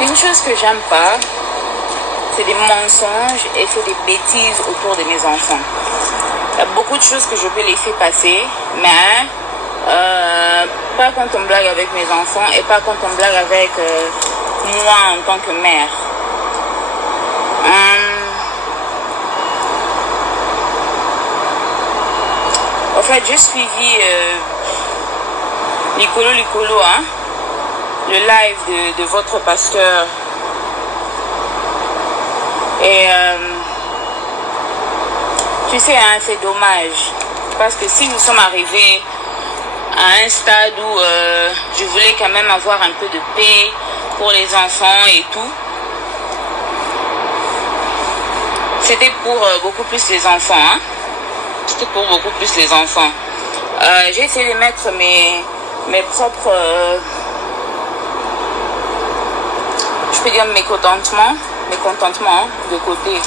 Une chose que j'aime pas, c'est des mensonges et c'est des bêtises autour de mes enfants. Il y a beaucoup de choses que je peux laisser passer, mais pas quand on blague avec mes enfants et pas quand on blague avec moi en tant que mère. En fait, j'ai suivi Licolo, hein, le live de votre pasteur. Et tu sais, hein, c'est dommage. Parce que si nous sommes arrivés à un stade où je voulais quand même avoir un peu de paix pour les enfants et tout, c'était pour beaucoup plus les enfants. Hein? C'était pour beaucoup plus les enfants. J'ai essayé de mettre mes propres, je peux dire mécontentements de côté.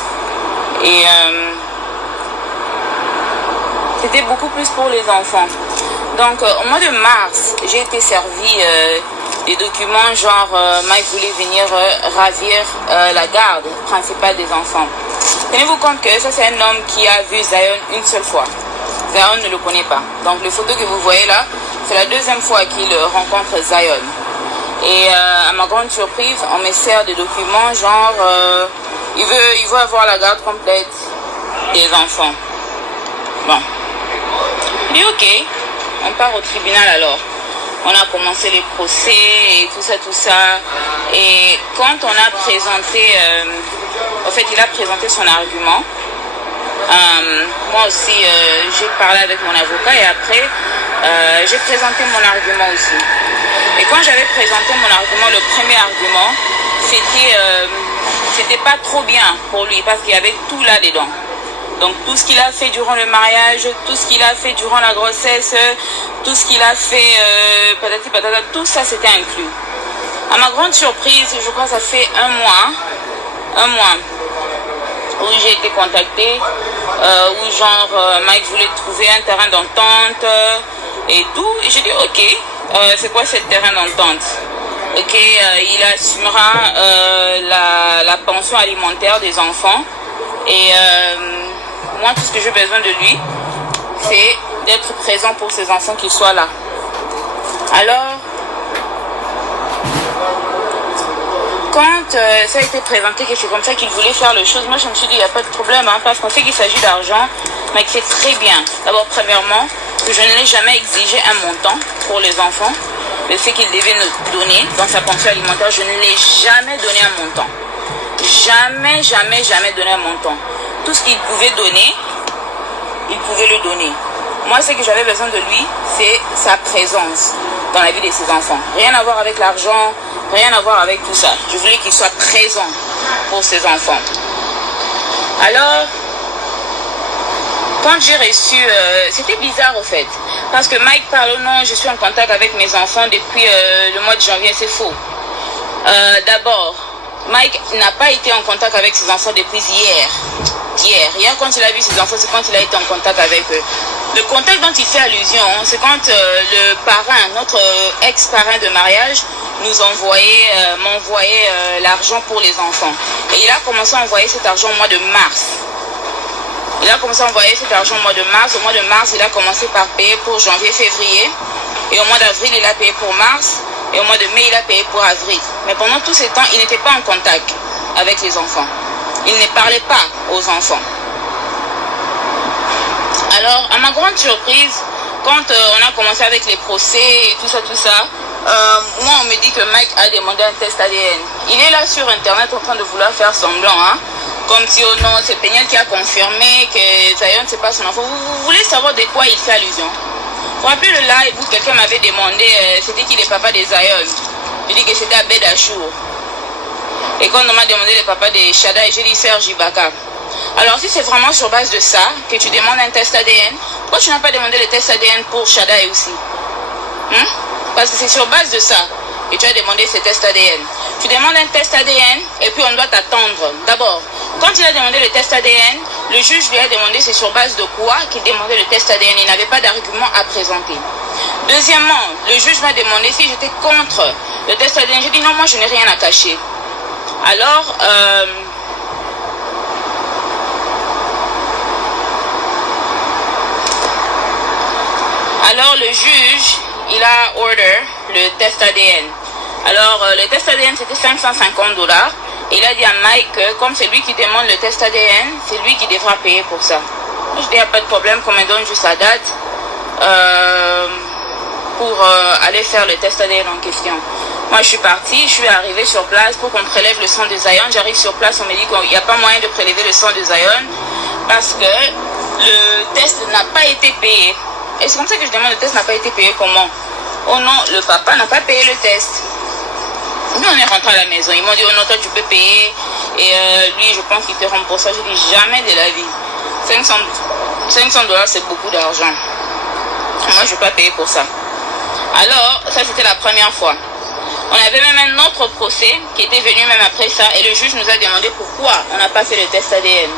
Et c'était beaucoup plus pour les enfants. Donc au mois de mars, j'ai été servi des documents genre Mike voulait venir ravir la garde principale des enfants. Tenez-vous compte que ça c'est un homme qui a vu Zion une seule fois. Zion ne le connaît pas. Donc les photos que vous voyez là, c'est la deuxième fois qu'il rencontre Zion. Et à ma grande surprise, on me sert des documents genre il veut avoir la garde complète des enfants. Bon. Et ok, on part au tribunal alors. On a commencé les procès et tout ça. Et quand on a présenté, en fait, il a présenté son argument. Moi aussi, j'ai parlé avec mon avocat et après, j'ai présenté mon argument aussi. Et quand j'avais présenté mon argument, le premier argument, c'était pas trop bien pour lui parce qu'il y avait tout là-dedans. Donc tout ce qu'il a fait durant le mariage, tout ce qu'il a fait durant la grossesse, tout ce qu'il a fait, patati patata, tout ça c'était inclus. À ma grande surprise, je crois que ça fait un mois où j'ai été contactée, où genre Mike voulait trouver un terrain d'entente et tout. Et j'ai dit ok, c'est quoi ce terrain d'entente? Ok, il assumera la pension alimentaire des enfants et moi, tout ce que j'ai besoin de lui, c'est d'être présent pour ses enfants, qu'ils soient là. Alors, quand ça a été présenté que c'est comme ça qu'il voulait faire les choses, moi je me suis dit, il n'y a pas de problème, hein, parce qu'on sait qu'il s'agit d'argent, mais que c'est très bien. D'abord, premièrement, que je ne l'ai jamais exigé un montant pour les enfants. Le fait qu'il devait nous donner dans sa pension alimentaire, je ne l'ai jamais donné un montant. Jamais donné un montant. Tout ce qu'il pouvait donner, il pouvait le donner. Moi, ce que j'avais besoin de lui, c'est sa présence dans la vie de ses enfants. Rien à voir avec l'argent, rien à voir avec tout ça. Je voulais qu'il soit présent pour ses enfants. Alors, quand j'ai reçu, c'était bizarre au fait, parce que Mike parle, non, je suis en contact avec mes enfants depuis le mois de janvier, c'est faux. D'abord, Mike n'a pas été en contact avec ses enfants depuis hier. Hier, quand il a vu ses enfants, c'est quand il a été en contact avec eux. Le contact dont il fait allusion, c'est quand le parrain, notre ex-parrain de mariage, m'envoyait l'argent pour les enfants. Et il a commencé à envoyer cet argent au mois de mars. Il a commencé à envoyer cet argent au mois de mars. Au mois de mars, il a commencé par payer pour janvier, février. Et au mois d'avril, il a payé pour mars. Et au mois de mai, il a payé pour avril. Mais pendant tout ce temps, il n'était pas en contact avec les enfants. Il ne parlait pas aux enfants. Alors, à ma grande surprise, quand on a commencé avec les procès et tout ça, moi, on me dit que Mike a demandé un test ADN. Il est là sur Internet en train de vouloir faire semblant, hein, comme si, oh non, c'est Peniel qui a confirmé que Zion, c'est pas son enfant. Vous voulez savoir de quoi il fait allusion? Vous vous rappelez le live où quelqu'un m'avait demandé c'était qui le papa de Zion? Je dis que c'était Abed Achour. Et quand on m'a demandé le papa de Shada, j'ai dit Serge Ibaka. Alors si c'est vraiment sur base de ça que tu demandes un test ADN, pourquoi tu n'as pas demandé le test ADN pour Shada aussi? Parce que c'est sur base de ça que tu as demandé ce test ADN. Tu demandes un test ADN et puis on doit t'attendre. D'abord, quand il a demandé le test ADN, le juge lui a demandé c'est sur base de quoi qu'il demandait le test ADN. Il n'avait pas d'argument à présenter. Deuxièmement, le juge m'a demandé si j'étais contre le test ADN. J'ai dit non, moi je n'ai rien à cacher. Alors, le juge, il a order le test ADN. Alors, le test ADN, c'était $550. Et il a dit à Mike que, comme c'est lui qui demande le test ADN, c'est lui qui devra payer pour ça. Je dis, il n'y a pas de problème, qu'on me donne juste la date pour aller faire le test ADN en question. Moi, je suis partie, je suis arrivée sur place pour qu'on prélève le sang de Zion. J'arrive sur place, on me dit qu'il n'y a pas moyen de prélever le sang de Zion parce que le test n'a pas été payé. Et c'est comme ça que je demande, le test n'a pas été payé comment? Oh non, le papa n'a pas payé le test. Nous, on est rentré à la maison. Ils m'ont dit, oh non, toi, tu peux payer. Et lui, je pense qu'il te rembourse ça. Je dis, jamais de la vie. $500, c'est beaucoup d'argent. Moi, je ne vais pas payer pour ça. Alors, ça, c'était la première fois. On avait même un autre procès qui était venu même après ça. Et le juge nous a demandé pourquoi on n'a pas fait le test ADN.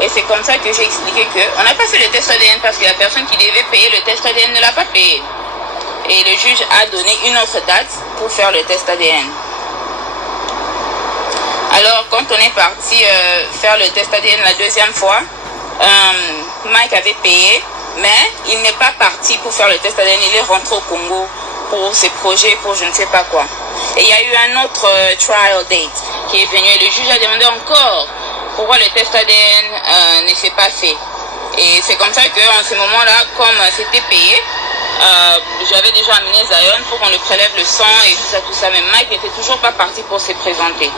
Et c'est comme ça que j'ai expliqué qu'on n'a pas fait le test ADN parce que la personne qui devait payer le test ADN ne l'a pas payé. Et le juge a donné une autre date pour faire le test ADN. Alors, quand on est parti faire le test ADN la deuxième fois, Mike avait payé, mais il n'est pas parti pour faire le test ADN. Il est rentré au Congo pour ses projets, pour je ne sais pas quoi. Et il y a eu un autre trial date qui est venu et le juge a demandé encore pourquoi le test ADN ne s'est pas fait. Et c'est comme ça qu'en ce moment-là, comme c'était payé, j'avais déjà amené Zion pour qu'on le prélève le sang et tout ça. Mais Mike n'était toujours pas parti pour se présenter.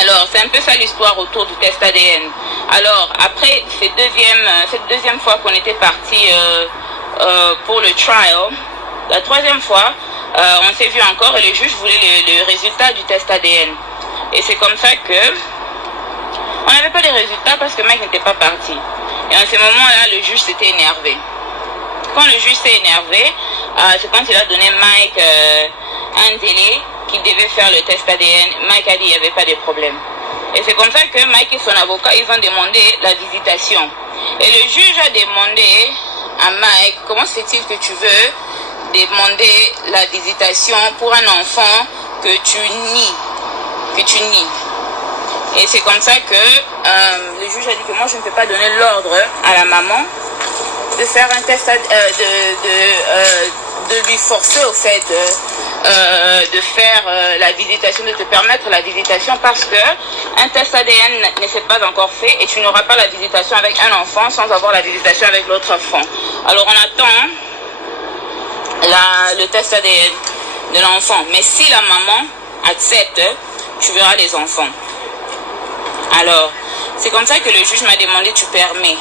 Alors, c'est un peu ça l'histoire autour du test ADN. Alors, après cette deuxième fois qu'on était parti pour le trial, la troisième fois, on s'est vu encore et le juge voulait le résultat du test ADN. Et c'est comme ça que on n'avait pas de résultats parce que Mike n'était pas parti. Et en ce moment-là, le juge s'était énervé. Quand le juge s'est énervé, c'est quand il a donné Mike un délai qu'il devait faire le test ADN. Mike a dit qu'il n'y avait pas de problème. Et c'est comme ça que Mike et son avocat, ils ont demandé la visitation. Et le juge a demandé à Mike, comment se fait-il que tu veux demander la visitation pour un enfant que tu nies? Et c'est comme ça que le juge a dit que moi je ne peux pas donner l'ordre à la maman de faire un test, de lui forcer au fait de faire la visitation, de te permettre la visitation parce que un test ADN ne s'est pas encore fait et tu n'auras pas la visitation avec un enfant sans avoir la visitation avec l'autre enfant. Alors on attend le test ADN de l'enfant. Mais si la maman accepte, tu verras les enfants. Alors, c'est comme ça que le juge m'a demandé, tu permets?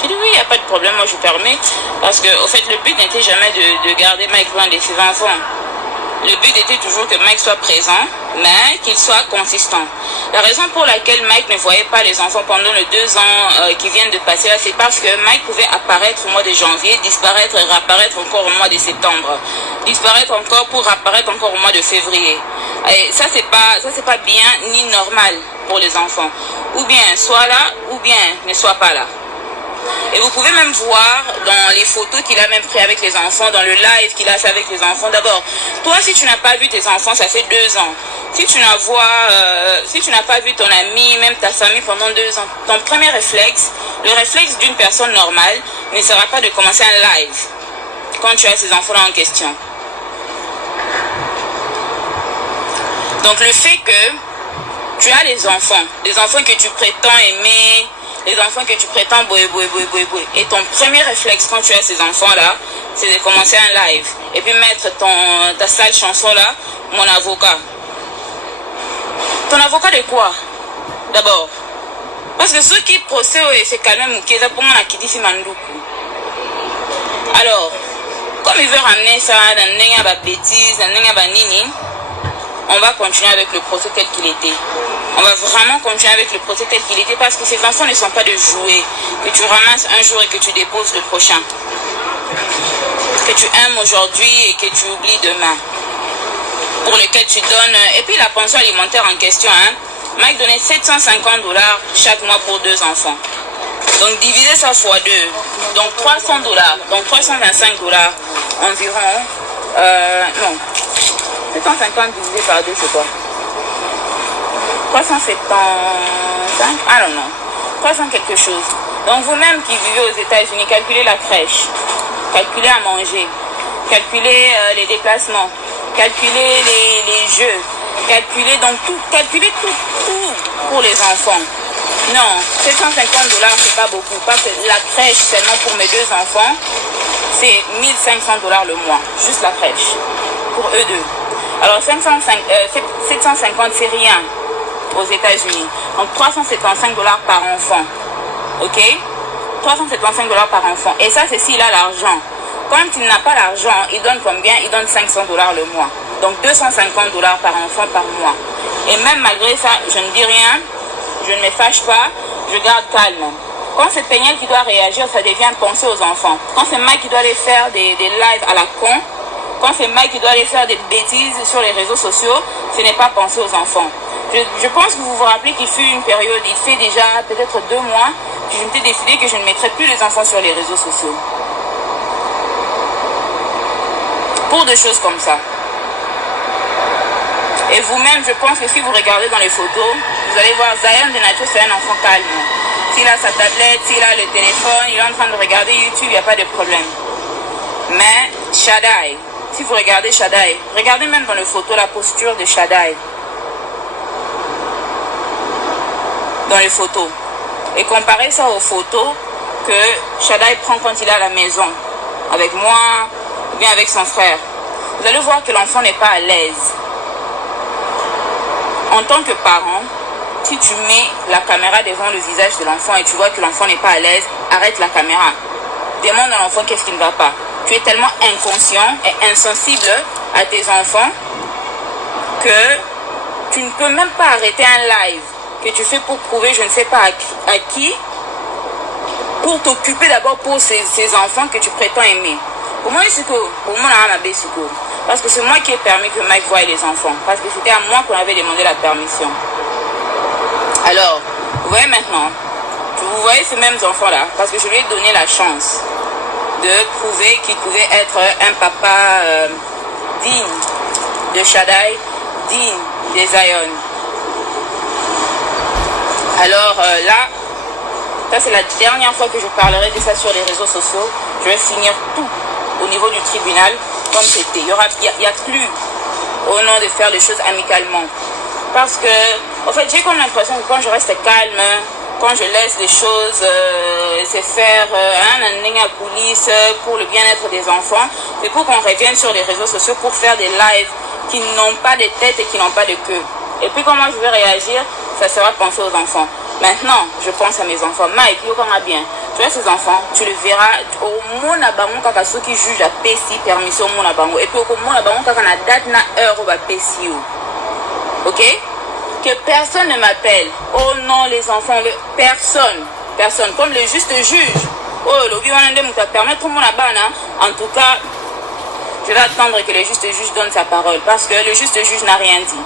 J'ai dit oui, il n'y a pas de problème, moi je permets. Parce que, au fait, le but n'était jamais de garder Mike loin de ses enfants. Le but était toujours que Mike soit présent, mais qu'il soit consistant. La raison pour laquelle Mike ne voyait pas les enfants pendant les 2 ans qui viennent de passer là, c'est parce que Mike pouvait apparaître au mois de janvier, disparaître et réapparaître encore au mois de septembre. Disparaître encore pour apparaître encore au mois de février. Et ça, c'est pas bien ni normal pour les enfants. Ou bien soit là, ou bien ne soit pas là. Et vous pouvez même voir dans les photos qu'il a même pris avec les enfants, dans le live qu'il a fait avec les enfants. D'abord, toi, si tu n'as pas vu tes enfants, ça fait 2 ans. Si tu n'as pas vu ton ami, même ta famille pendant 2 ans, ton premier réflexe, le réflexe d'une personne normale, ne sera pas de commencer un live quand tu as ces enfants-là en question. Donc le fait que tu as les enfants que tu prétends aimer, les enfants que tu prétends boué. Et ton premier réflexe quand tu as ces enfants-là, c'est de commencer un live. Et puis mettre ta sale chanson-là, mon avocat. Ton avocat de quoi? D'abord. Parce que ceux qui procèdent, c'est quand même Moukéza pour moi qui dit Mandoukou. Alors, comme il veut ramener ça dans la bêtise, dans la nini, on va continuer avec le procès tel qu'il était. On va vraiment continuer avec le procès tel qu'il était parce que ces enfants ne sont pas de jouets que tu ramasses un jour et que tu déposes le prochain. Que tu aimes aujourd'hui et que tu oublies demain. Pour lequel tu donnes... Et puis la pension alimentaire en question, Mike donnait $750 chaque mois pour 2 enfants. Donc diviser ça fois 2. Donc $300. Donc $325 environ. Non. 750 divisé par 2, c'est quoi? 375, ah non, non, 300 quelque chose. Donc vous-même qui vivez aux États-Unis, calculez la crèche, calculez à manger, calculez les déplacements, calculez les jeux, calculez donc tout, calculez tout pour les enfants. Non, 750 $, c'est pas beaucoup, parce que la crèche seulement pour mes 2 enfants, c'est 1500 $ le mois, juste la crèche, pour eux deux. Alors 750 c'est rien aux États-Unis, donc 375 $ par enfant, ok, 375 $ par enfant, et ça c'est s'il a l'argent. Quand il n'a pas l'argent, il donne combien? Il donne 500 $ le mois, donc 250 $ par enfant par mois. Et même malgré ça, je ne dis rien, je ne me fâche pas, je garde calme. Quand c'est Peignel qui doit réagir, ça devient penser aux enfants. Quand c'est Mike qui doit aller faire des lives à la con, quand c'est Mike qui doit aller faire des bêtises sur les réseaux sociaux, ce n'est pas penser aux enfants. Je pense que vous vous rappelez qu'il fut une période, il fait déjà peut-être 2 mois, que je m'étais décidé que je ne mettrais plus les enfants sur les réseaux sociaux. Pour des choses comme ça. Et vous-même, je pense que si vous regardez dans les photos, vous allez voir Zion de nature, c'est un enfant calme. S'il a sa tablette, s'il a le téléphone, il est en train de regarder YouTube, il n'y a pas de problème. Mais Shaddai, si vous regardez Shaddai, regardez même dans les photos la posture de Shaddai. Dans les photos. Et comparez ça aux photos que Shaddai prend quand il est à la maison, avec moi, ou bien avec son frère. Vous allez voir que l'enfant n'est pas à l'aise. En tant que parent, si tu mets la caméra devant le visage de l'enfant et tu vois que l'enfant n'est pas à l'aise, arrête la caméra. Demande à l'enfant qu'est-ce qui ne va pas. Tu es tellement inconscient et insensible à tes enfants que tu ne peux même pas arrêter un live que tu fais pour prouver je ne sais pas à qui, pour t'occuper d'abord pour ces enfants que tu prétends aimer. Pour moi, parce que c'est moi qui ai permis que Mike voie les enfants. Parce que c'était à moi qu'on avait demandé la permission. Alors, vous voyez maintenant, vous voyez ces mêmes enfants-là, parce que je lui ai donné la chance de prouver qu'il pouvait être un papa digne de Shaddai, digne des Zion. Alors là, ça c'est la dernière fois que je parlerai de ça sur les réseaux sociaux. Je vais finir tout au niveau du tribunal comme c'était. Il n'y a plus au nom de faire les choses amicalement. Parce que, en fait, j'ai comme l'impression que quand je reste calme, quand je laisse les choses se faire à police pour le bien-être des enfants, c'est pour qu'on revienne sur les réseaux sociaux pour faire des lives qui n'ont pas de tête et qui n'ont pas de queue. Et puis comment je vais réagir, ça sera penser aux enfants. Maintenant, je pense à mes enfants. Mike, il y a bien. Tu vois ces enfants, tu le verras au monde à ceux qui jugent à PSI, permission au monde à et puis au monde à la date, na heure au PSI. Ok? Que personne ne m'appelle. Oh non, les enfants, personne. Personne. Comme le juste juge. Oh, le permettre au monde à en tout cas, je vais attendre que le juste juge donne sa parole. Parce que le juste juge n'a rien dit.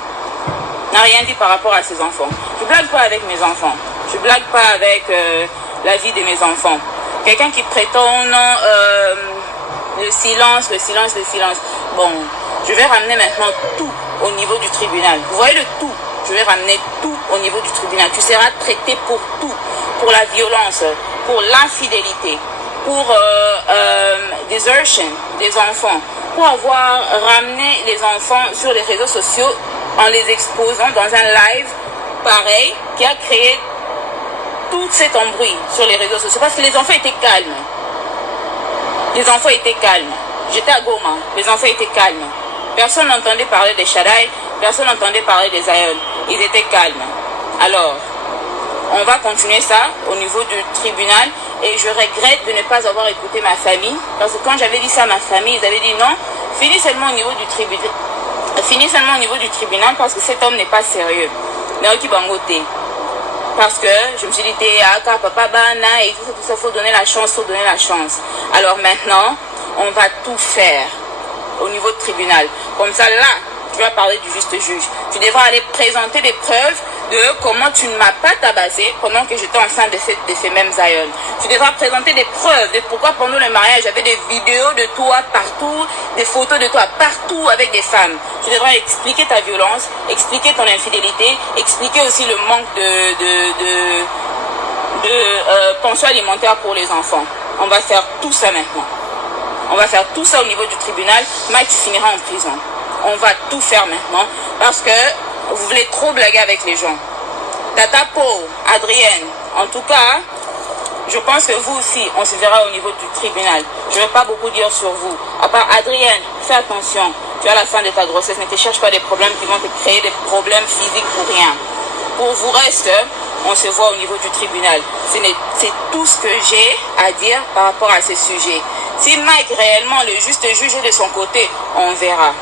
N'a rien dit par rapport à ses enfants. Je blague pas avec mes enfants. Je blague pas avec la vie de mes enfants. Quelqu'un qui prétend non, le silence. Bon, je vais ramener maintenant tout au niveau du tribunal. Vous voyez le tout. Je vais ramener tout au niveau du tribunal. Tu seras traité pour tout. Pour la violence, pour l'infidélité, pour desertion des enfants, pour avoir ramené les enfants sur les réseaux sociaux en les exposant dans un live pareil qui a créé tout cet embrouille sur les réseaux sociaux parce que les enfants étaient calmes. Les enfants étaient calmes. J'étais à Goma, les enfants étaient calmes. Personne n'entendait parler des Shaddai, personne n'entendait parler des Zion. Ils étaient calmes. Alors, on va continuer ça au niveau du tribunal et je regrette de ne pas avoir écouté ma famille parce que quand j'avais dit ça à ma famille, ils avaient dit non, finis seulement au niveau du tribunal. Finis seulement au niveau du tribunal parce que cet homme n'est pas sérieux. Parce que je me suis dit, papa, bana, et tout ça, faut donner la chance. Alors maintenant, on va tout faire au niveau du tribunal. Comme ça, là, tu vas parler du juste juge. Tu devras aller présenter des preuves de comment tu ne m'as pas tabassé pendant que j'étais enceinte de ces mêmes aïeuls. Tu devras présenter des preuves de pourquoi pendant le mariage, j'avais des vidéos de toi partout, des photos de toi partout avec des femmes. Tu devras expliquer ta violence, expliquer ton infidélité, expliquer aussi le manque de pension alimentaire pour les enfants. On va faire tout ça maintenant. On va faire tout ça au niveau du tribunal. Mike, tu finiras en prison. On va tout faire maintenant parce que vous voulez trop blaguer avec les gens. Tata Po, Adrienne, en tout cas, je pense que vous aussi, on se verra au niveau du tribunal. Je ne vais pas beaucoup dire sur vous. À part Adrienne, fais attention. Tu as la fin de ta grossesse. Ne te cherche pas des problèmes qui vont te créer des problèmes physiques pour rien. Pour vous reste, on se voit au niveau du tribunal. C'est tout ce que j'ai à dire par rapport à ce sujet. Si Mike réellement, le juste juge de son côté, on verra.